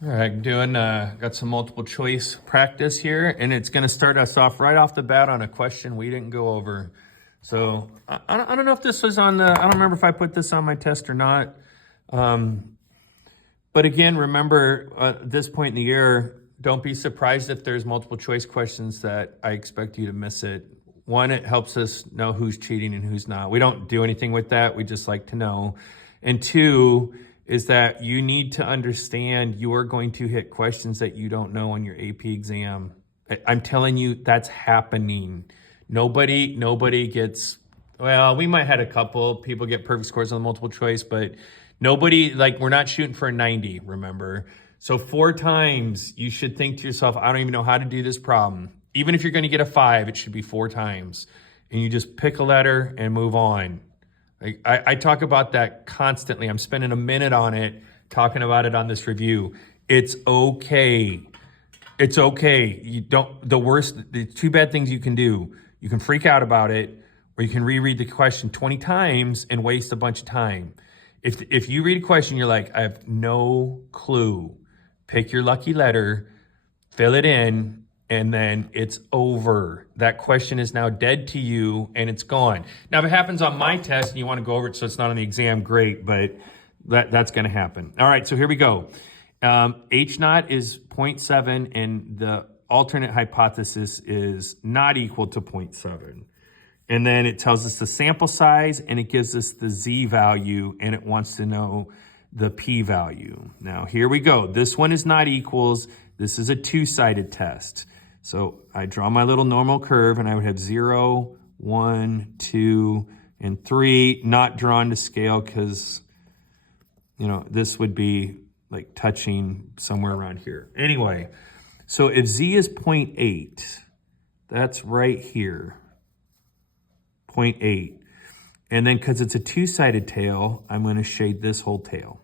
All right, got some multiple choice practice here, and it's going to start us off right off the bat on a question we didn't go over. So I don't know if this was on I don't remember if I put this on my test or not. But again, remember at this point in the year, don't be surprised if there's multiple choice questions that I expect you to miss it. One, it helps us know who's cheating and who's not. We don't do anything with that. We just like to know. And two, is that you need to understand you're going to hit questions that you don't know on your AP exam. I'm telling you, that's happening. Nobody gets, well, we might had a couple people get perfect scores on the multiple choice, but nobody, like, we're not shooting for a 90, remember? So 4 times, you should think to yourself, I don't even know how to do this problem. Even if you're gonna get a 5, it should be 4 times. And you just pick a letter and move on. I talk about that constantly. I'm spending a minute on it, talking about it on this review. It's okay. It's okay. The 2 bad things you can do. You can freak out about it, or you can reread the question 20 times and waste a bunch of time. If you read a question, you're like, I have no clue. Pick your lucky letter, fill it in, and then it's over. That question is now dead to you and it's gone. Now, if it happens on my test and you want to go over it so it's not on the exam, great, but that's going to happen. All right, so here we go. H naught is 0.7 and the alternate hypothesis is not equal to 0.7. And then it tells us the sample size and it gives us the Z value and it wants to know the P value. Now, here we go. This one is not equals. This is a 2-sided test. So I draw my little normal curve and I would have 0, 1, 2, and 3, not drawn to scale because, this would be like touching somewhere around here. Anyway, so if Z is 0.8, that's right here, 0.8. And then because it's a 2-sided tail, I'm going to shade this whole tail.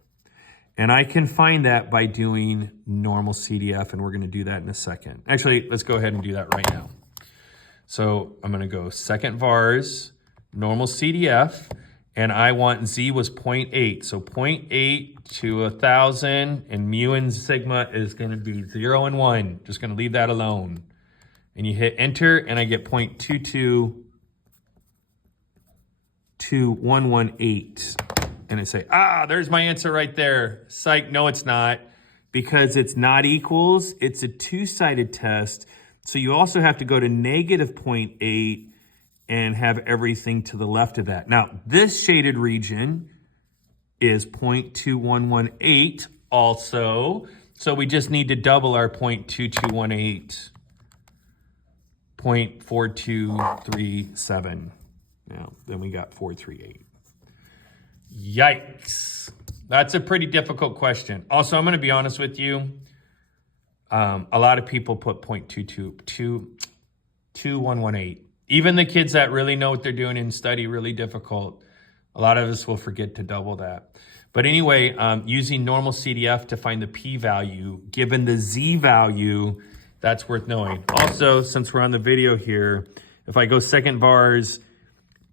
And I can find that by doing normal CDF, and we're going to do that in a second. Actually, let's go ahead and do that right now. So I'm going to go second vars, normal CDF, and I want Z was 0.8. So 0.8 to 1,000, and mu and sigma is going to be 0 and 1. Just going to leave that alone. And you hit enter, and I get 0.22 to 118. And I say, there's my answer right there. Psych, no, it's not. Because it's not equals, it's a 2-sided test. So you also have to go to negative 0.8 and have everything to the left of that. Now, this shaded region is 0.2118 also. So we just need to double our 0.2218, 0.4237. Now, then we got 438. Yikes. That's a pretty difficult question. Also, I'm going to be honest with you. A lot of people put 0.2118. Even the kids that really know what they're doing and study really difficult, a lot of us will forget to double that. But anyway, using normal CDF to find the P value, given the Z value, that's worth knowing. Also, since we're on the video here, if I go second vars,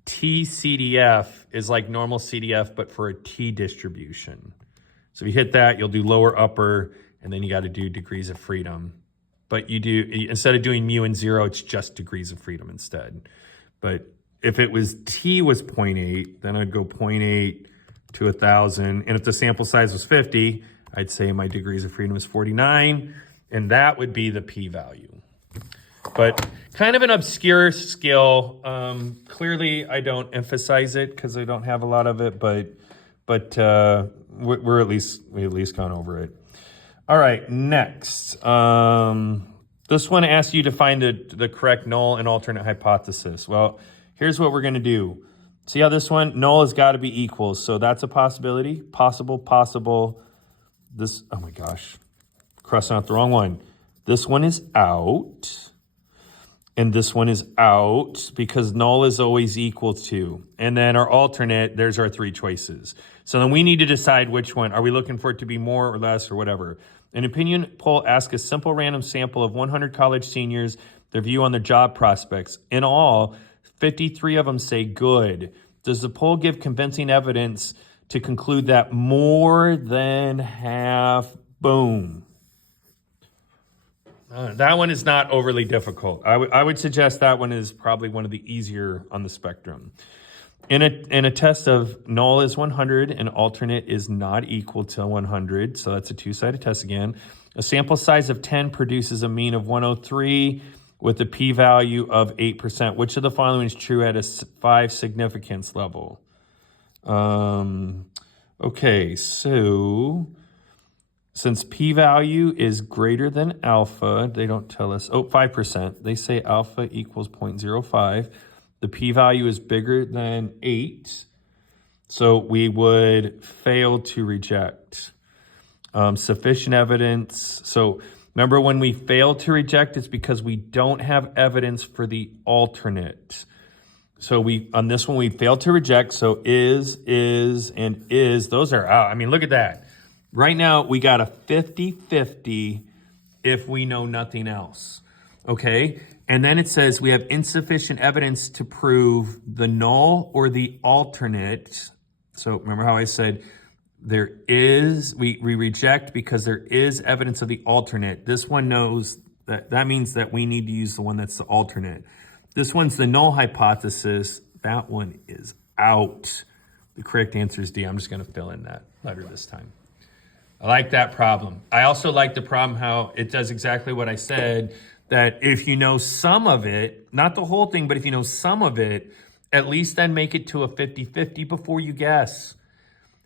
TCDF is like normal CDF, but for a T distribution. So if you hit that, you'll do lower, upper, and then you got to do degrees of freedom. But you do, instead of doing mu and 0, it's just degrees of freedom instead. But if it was T was 0.8, then I'd go 0.8 to 1,000. And if the sample size was 50, I'd say my degrees of freedom is 49. And that would be the P value. But kind of an obscure skill. Clearly, I don't emphasize it because I don't have a lot of it, but we at least gone over it. All right, next. This one asks you to find the correct null and alternate hypothesis. Well, here's what we're going to do. See how this one? Null has got to be equal, so that's a possibility. Possible. This, oh my gosh, crossing out the wrong one. This one is out. And this one is out because null is always equal to. And then our alternate, there's our 3 choices. So then we need to decide which one. Are we looking for it to be more or less or whatever? An opinion poll asks a simple random sample of 100 college seniors, their view on their job prospects. In all, 53 of them say good. Does the poll give convincing evidence to conclude that more than half, boom, That one is not overly difficult. I would suggest that one is probably one of the easier on the spectrum. In a test of null is 100 and alternate is not equal to 100, so that's a two-sided test again. A sample size of 10 produces a mean of 103 with a p-value of 8%. Which of the following is true at a 5 significance level? Okay, so since p-value is greater than alpha, they don't tell us, 5%. They say alpha equals 0.05. The p-value is bigger than 8, so we would fail to reject. Sufficient evidence. So remember, when we fail to reject, it's because we don't have evidence for the alternate. So on this one, we failed to reject. So is, and is, those are out. I mean, look at that. Right now, we got a 50-50 if we know nothing else, okay? And then it says we have insufficient evidence to prove the null or the alternate. So remember how I said there is, we reject because there is evidence of the alternate. This one knows that means that we need to use the one that's the alternate. This one's the null hypothesis. That one is out. The correct answer is D. I'm just going to fill in that letter this time. I like that problem. I also like the problem how it does exactly what I said, that if you know some of it, not the whole thing, but if you know some of it, at least then make it to a 50-50 before you guess.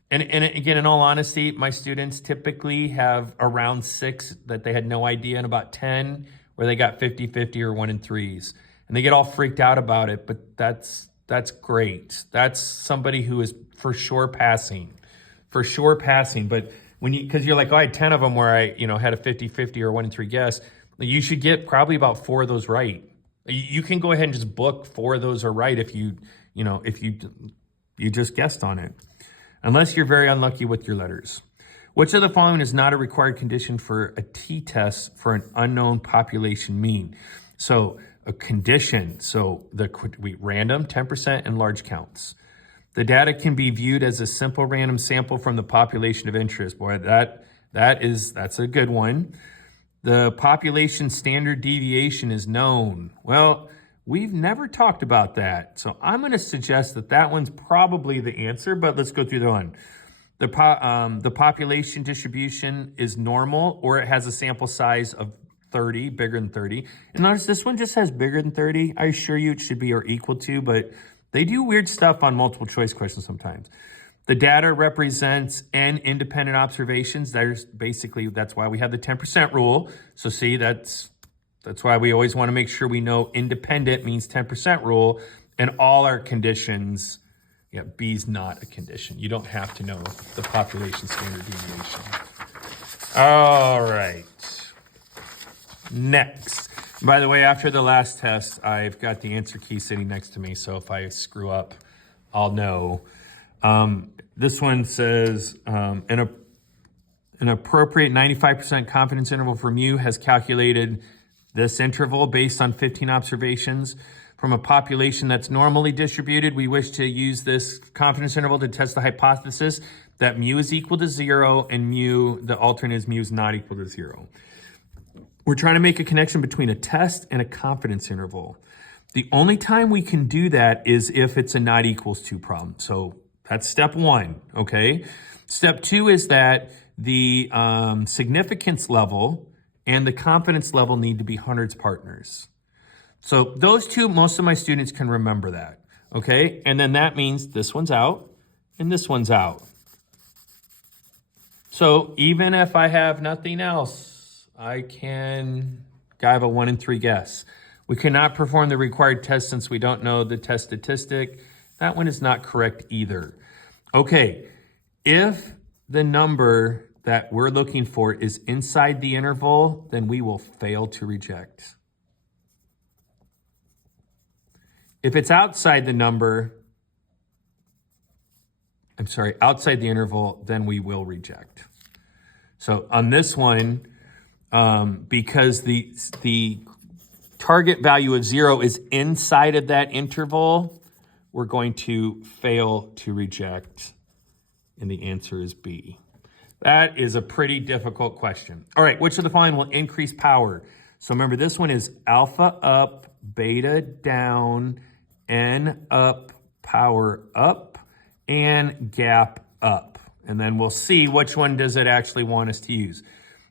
And again, in all honesty, my students typically have around 6 that they had no idea, and about 10 where they got 50-50 or 1 in 3s. And they get all freaked out about it, but that's great. That's somebody who is for sure passing. But because you're like, oh, I had 10 of them where I had a 50-50 or 1 in 3 guess, you should get probably about 4 of those right. You can go ahead and just book 4 of those are right if you just guessed on it. Unless you're very unlucky with your letters. Which of the following is not a required condition for a t-test for an unknown population mean? So a condition, we random, 10%, and large counts. The data can be viewed as a simple random sample from the population of interest. Boy, that's a good one. The population standard deviation is known. Well, we've never talked about that. So I'm going to suggest that one's probably the answer, but let's go through the one. The population distribution is normal, or it has a sample size of 30, bigger than 30. And notice this one just has bigger than 30. I assure you it should be or equal to, but they do weird stuff on multiple choice questions sometimes. The data represents n independent observations. That's why we have the 10% rule. So see, that's why we always want to make sure we know independent means 10% rule, and all our conditions. Yeah, B's not a condition. You don't have to know the population standard deviation. All right. Next. By the way, after the last test, I've got the answer key sitting next to me, so if I screw up, I'll know. This one says, an appropriate 95% confidence interval for mu has calculated this interval based on 15 observations from a population that's normally distributed. We wish to use this confidence interval to test the hypothesis that mu is equal to 0 and the alternate is mu is not equal to 0. We're trying to make a connection between a test and a confidence interval. The only time we can do that is if it's a not equals to problem. So that's step 1, okay? Step 2 is that the significance level and the confidence level need to be hundreds partners. So those two, most of my students can remember that, okay? And then that means this one's out and this one's out. So even if I have nothing else, I have a 1 in 3 guess. We cannot perform the required test since we don't know the test statistic. That one is not correct either. Okay, if the number that we're looking for is inside the interval, then we will fail to reject. If it's outside the outside the interval, then we will reject. So on this one, because the target value of 0 is inside of that interval, we're going to fail to reject, and the answer is B. That is a pretty difficult question. All right, which of the following will increase power? So remember, this one is alpha up, beta down, N up, power up, and gap up. And then we'll see which one does it actually want us to use.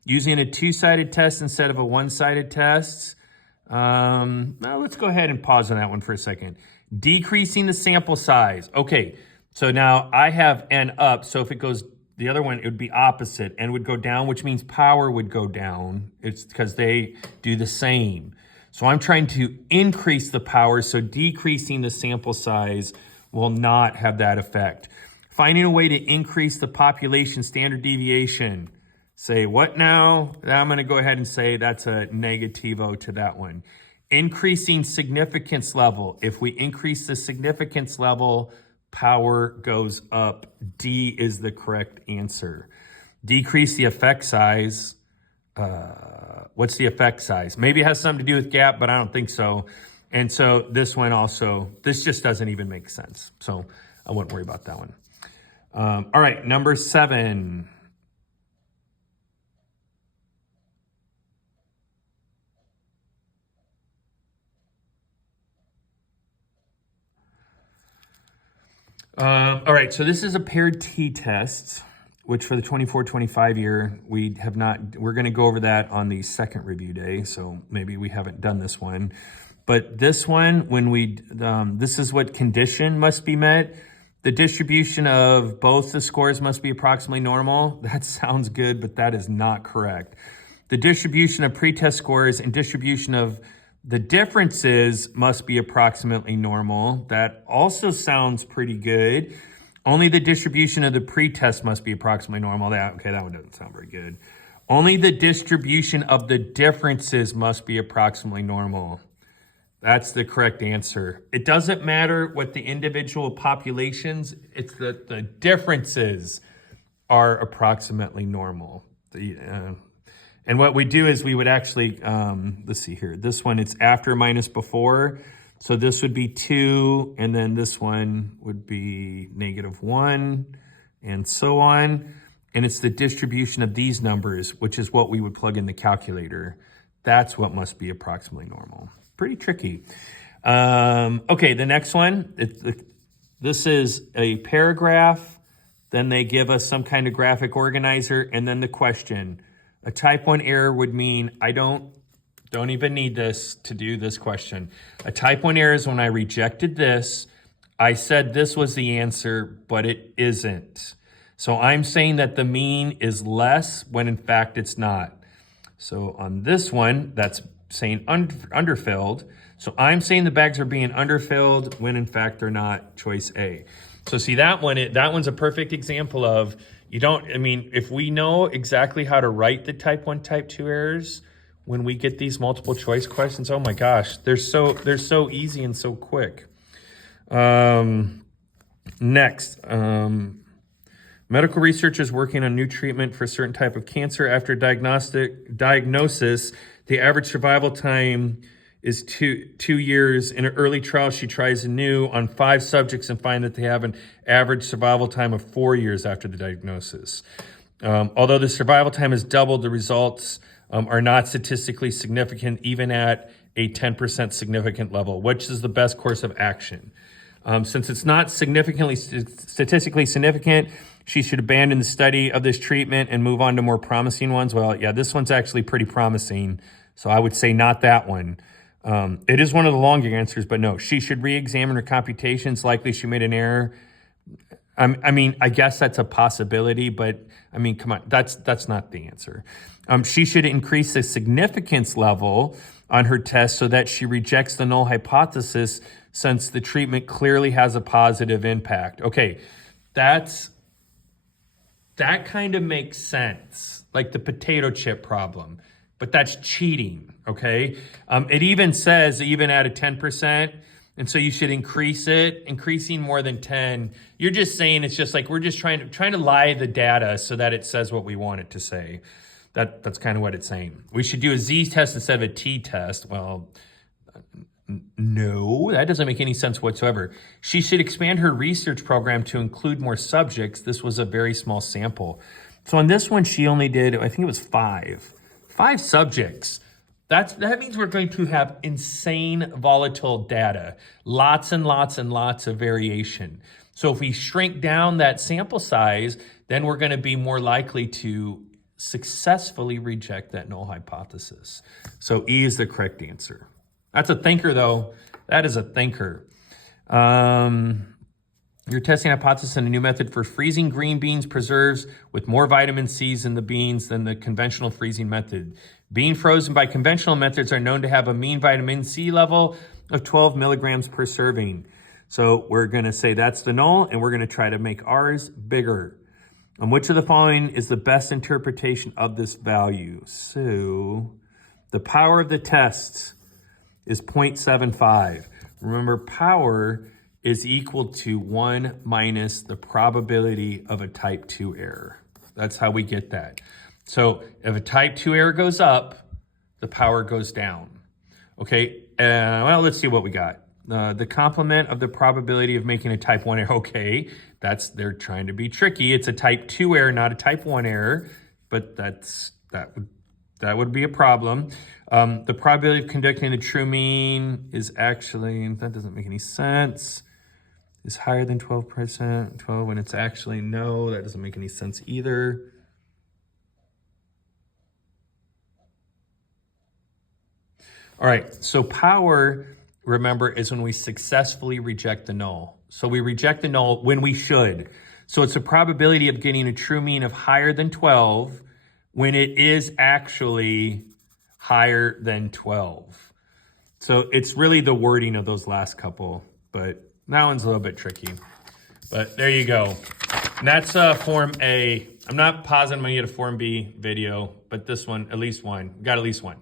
Using a two-sided test instead of a one-sided test. Now let's go ahead and pause on that one for a second. Decreasing the sample size. Okay, so now I have N up, so if it goes the other one, it would be opposite. N would go down, which means power would go down. It's because they do the same. So I'm trying to increase the power, so decreasing the sample size will not have that effect. Finding a way to increase the population standard deviation. Say what now? I'm going to go ahead and say that's a negativo to that one. Increasing significance level. If we increase the significance level, power goes up. D is the correct answer. Decrease the effect size. What's the effect size? Maybe it has something to do with gap, but I don't think so. And so this one also, this just doesn't even make sense. So I wouldn't worry about that one. All right, number 7. All right, so this is a paired t-test, which for the 24-25 year, we're going to go over that on the second review day, so maybe we haven't done this one. But this one, this is what condition must be met. The distribution of both the scores must be approximately normal. That sounds good, but that is not correct. The distribution of pretest scores and distribution of the differences must be approximately normal. That also sounds pretty good. Only the distribution of the pretest must be approximately normal. That one doesn't sound very good. Only the distribution of the differences must be approximately normal. That's the correct answer. It doesn't matter what the individual populations, it's that the differences are approximately normal. And what we do is we would actually, let's see here. This one, it's after minus before. So this would be 2, and then this one would be -1, and so on. And it's the distribution of these numbers, which is what we would plug in the calculator. That's what must be approximately normal. Pretty tricky. Okay, the next one, this is a paragraph. Then they give us some kind of graphic organizer, and then the question. A type 1 error would mean I don't even need this to do this question. A type 1 error is when I rejected this. I said this was the answer, but it isn't. So I'm saying that the mean is less when in fact it's not. So on this one, that's saying underfilled. So I'm saying the bags are being underfilled when in fact they're not, choice A. So see that one's a perfect example of, if we know exactly how to write the type 1, type 2 errors, when we get these multiple choice questions, oh my gosh, they're so easy and so quick. Next, medical researchers working on new treatment for a certain type of cancer. After diagnosis, the average survival time is two years. In an early trial, she tries anew on 5 subjects and find that they have an average survival time of 4 years after the diagnosis. Although the survival time has doubled, the results are not statistically significant, even at a 10% significant level. Which is the best course of action? Since it's not statistically significant, she should abandon the study of this treatment and move on to more promising ones. Well, yeah, this one's actually pretty promising, so I would say not that one. It is one of the longer answers, but no, she should re-examine her computations. Likely she made an error. I guess that's a possibility, but come on, that's not the answer. She should increase the significance level on her test so that she rejects the null hypothesis, since the treatment clearly has a positive impact. Okay, that kind of makes sense, like the potato chip problem, but that's cheating, okay? It even says even at a 10%, and so you should increase it. Increasing more than 10, you're just saying it's just like we're just trying to lie the data so that it says what we want it to say. That's kind of what it's saying. We should do a z-test instead of a t-test. Well, no, that doesn't make any sense whatsoever. She should expand her research program to include more subjects. This was a very small sample. So on this one, she only did, I think it was 5 subjects. That means we're going to have insane volatile data, lots and lots and lots of variation. So if we shrink down that sample size, then we're going to be more likely to successfully reject that null hypothesis. So E is the correct answer. That's a thinker, though. That is a thinker. You're testing a hypothesis in a new method for freezing green beans preserves with more vitamin C's in the beans than the conventional freezing method. Bean frozen by conventional methods are known to have a mean vitamin C level of 12 milligrams per serving. So we're going to say that's the null, and we're going to try to make ours bigger. And which of the following is the best interpretation of this value? So the power of the test is 0.75. Remember, power is equal to 1 minus the probability of a type 2 error. That's how we get that. So if a type 2 error goes up, the power goes down. Okay, well, let's see what we got. The complement of the probability of making a type 1 error. Okay, they're trying to be tricky. It's a type 2 error, not a type 1 error, but that would be a problem. The probability of conducting a true mean is actually, that doesn't make any sense, is higher than 12%, 12 when it's actually no, that doesn't make any sense either. All right, so power, remember, is when we successfully reject the null. So we reject the null when we should. So it's a probability of getting a true mean of higher than 12 when it is actually higher than 12. So it's really the wording of those last couple, but that one's a little bit tricky. But there you go. And that's Form A. I'm not positive I'm going to get a Form B video, but this one, at least one. Got at least one.